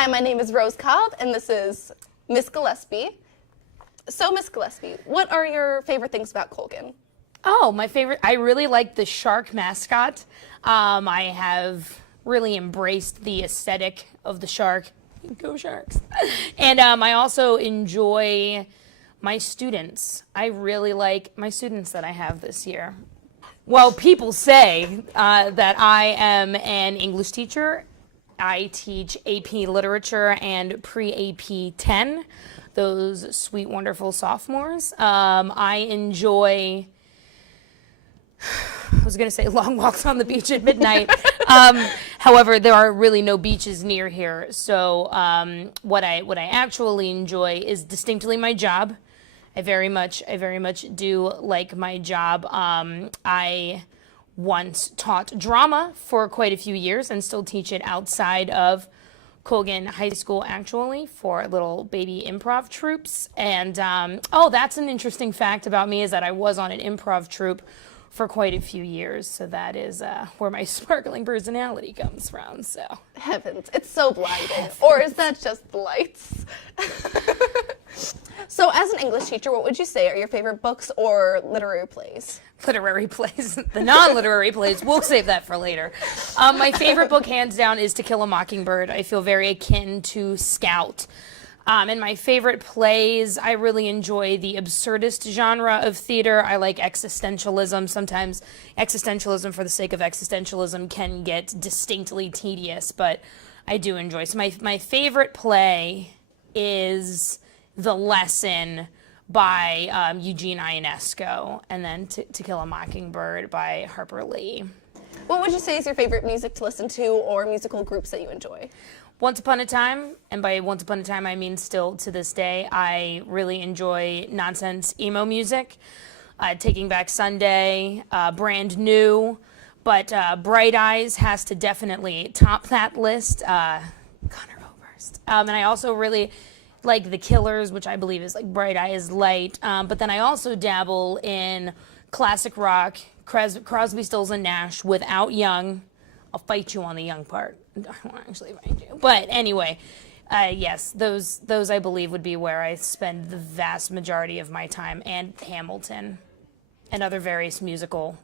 Hi, my name is Rose Cobb, and this is Miss Gillespie. So, Miss Gillespie, what are your favorite things about Colgan? Oh, my favorite, I really like the shark mascot. I have really embraced the aesthetic of the shark. Go Sharks. And I also enjoy my students. I really like my students that I have this year. Well, people say that I am an English teacher. I teach AP Literature and pre-AP 10, those sweet, wonderful sophomores. I enjoy, I was going to say long walks on the beach at midnight. However, there are really no beaches near here. So what I actually enjoy is distinctly my job. I very much do like my job. I once taught drama for quite a few years and still teach it outside of Colgan High School, actually, for little baby improv troupes. And that's an interesting fact about me, is that I was on an improv troupe for quite a few years. So that is where my sparkling personality comes from. So Heavens, it's so blinding. Or is that just the lights? So as an English teacher, what would you say are your favorite books or literary plays? Literary plays, the non-literary plays, we'll save that for later. My favorite book, hands down, is To Kill a Mockingbird. I feel very akin to Scout. And my favorite plays, I really enjoy the absurdist genre of theater. I like existentialism. Sometimes existentialism for the sake of existentialism can get distinctly tedious, but I do enjoy. So my favorite play is The Lesson by Eugene Ionesco, and then to Kill a Mockingbird by Harper Lee. What would you say is your favorite music to listen to or musical groups that you enjoy? Once Upon a Time, and by Once Upon a Time I mean still to this day, I really enjoy nonsense emo music. Taking Back Sunday, Brand New, but Bright Eyes has to definitely top that list. Connor Oberst. And I also really like The Killers, which I believe is like Bright Eyes Light. But then I also dabble in classic rock, Crosby, Stills, and Nash without Young. I'll fight you on the Young part. I won't actually fight you. But anyway, yes, those I believe would be where I spend the vast majority of my time, and Hamilton and other various musical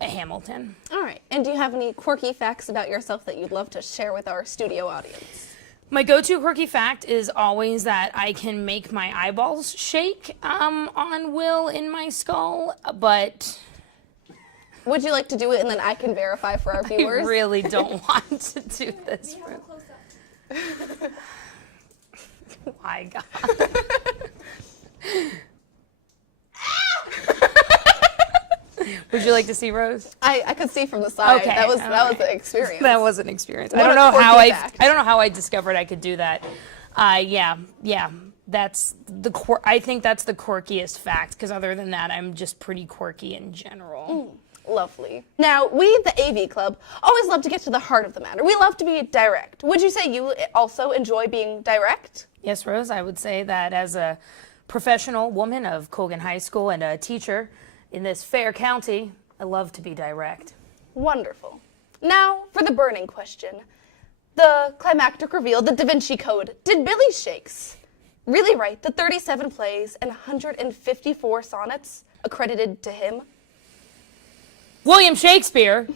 Hamilton. All right. And do you have any quirky facts about yourself that you'd love to share with our studio audience? My go-to quirky fact is always that I can make my eyeballs shake on will in my skull, but would you like to do it and then I can verify for our viewers? I really don't want to do this. My God. Would you like to see Rose? I could see from the side. Okay, That was an experience. That was an experience. What I a don't know quirky fact. I don't know how I discovered I could do that. Yeah. That's I think that's the quirkiest fact, because other than that, I'm just pretty quirky in general. Lovely. Now, we, the AV Club, always love to get to the heart of the matter. We love to be direct. Would you say you also enjoy being direct? Yes, Rose, I would say that as a professional woman of Colgan High School and a teacher in this fair county, I love to be direct. Wonderful. Now, for the burning question. The climactic reveal, the Da Vinci Code. Did Billy Shakes really write the 37 plays and 154 sonnets accredited to him? William Shakespeare.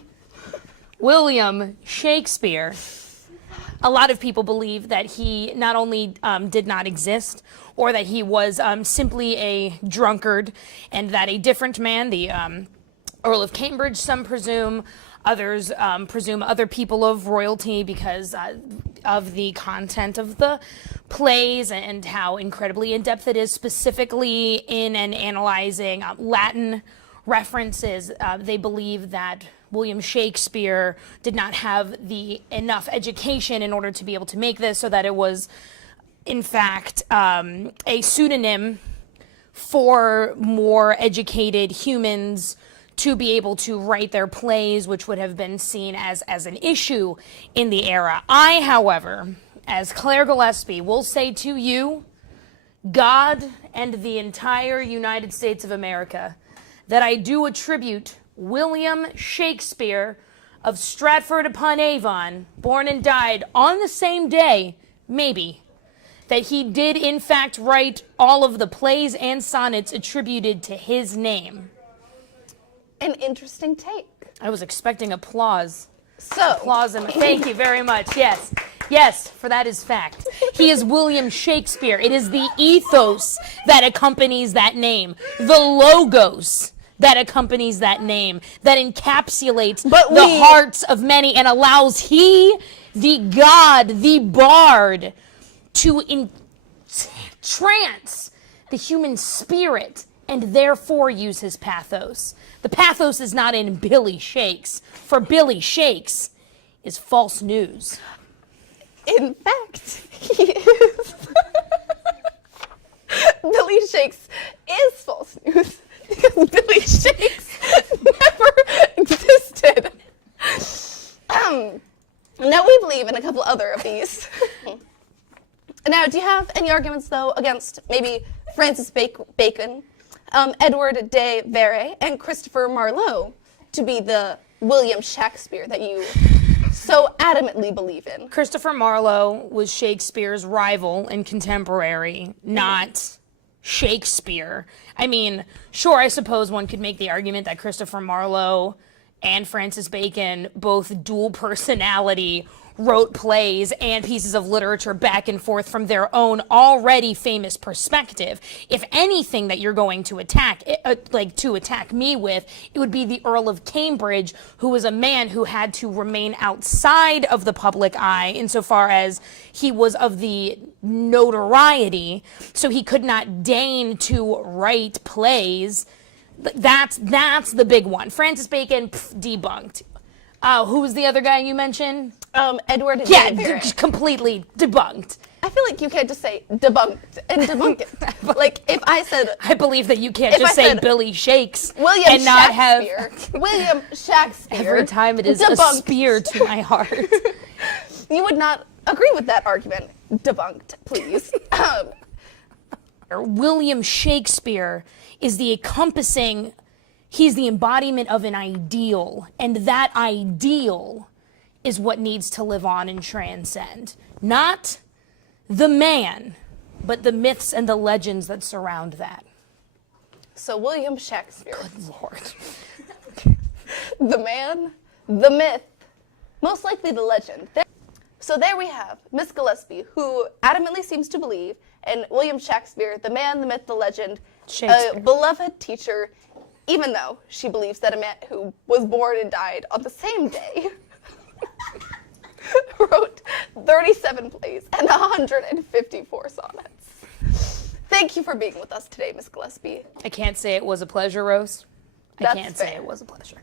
A lot of people believe that he not only did not exist, or that he was simply a drunkard, and that a different man, the Earl of Cambridge, some presume, others presume other people of royalty, because of the content of the plays and how incredibly in-depth it is, specifically in and analyzing Latin references. They believe that William Shakespeare did not have the enough education in order to be able to make this, so that it was, in fact, a pseudonym for more educated humans to be able to write their plays, which would have been seen as an issue in the era. I, however, as Claire Gillespie, will say to you, God and the entire United States of America, that I do attribute William Shakespeare of Stratford-upon-Avon, born and died on the same day, maybe, that he did in fact write all of the plays and sonnets attributed to his name. An interesting take. I was expecting applause. So, Applause and thank you very much. Yes. Yes, for that is fact. He is William Shakespeare. It is the ethos that accompanies that name, the logos that accompanies that name, that encapsulates the hearts of many and allows he, the god, the bard, to entrance the human spirit and therefore use his pathos. The pathos is not in Billy Shakes, for Billy Shakes is false news. In fact, he is. Billy Shakes is false news because Billy Shakes never existed. Now we believe in a couple other of these. Now, do you have any arguments, though, against maybe Francis Bacon, Edward de Vere, and Christopher Marlowe to be the William Shakespeare that you so adamantly believe in? Christopher Marlowe was Shakespeare's rival and contemporary, not Shakespeare. I mean, sure, I suppose one could make the argument that Christopher Marlowe and Francis Bacon, both dual personality, wrote plays and pieces of literature back and forth from their own already famous perspective. If anything that you're going to attack, to attack me with, it would be the Earl of Cambridge, who was a man who had to remain outside of the public eye insofar as he was of the notoriety, so he could not deign to write plays. That's the big one. Francis Bacon, debunked. Who was the other guy you mentioned? Edward Yeah, de Vere. completely debunked. I feel like you can't just say debunked and debunk it. Like, if I said I believe that you can't If just I say said Billy Shakes William and not have Shakespeare, William Shakespeare, every time it is a debunked, spear to my heart. you would not agree with that argument. Debunked, please. William Shakespeare is the encompassing, he's the embodiment of an ideal, and that ideal is what needs to live on and transcend. Not the man, but the myths and the legends that surround that. So William Shakespeare, Good Lord. the man, the myth, most likely the legend. So there we have Miss Gillespie, who adamantly seems to believe in William Shakespeare, the man, the myth, the legend, Shakespeare. a beloved teacher, even though she believes that a man who was born and died on the same day wrote 37 plays and 154 sonnets. Thank you for being with us today, Miss Gillespie. I can't say it was a pleasure, Rose. I That's can't say fair. it was a pleasure.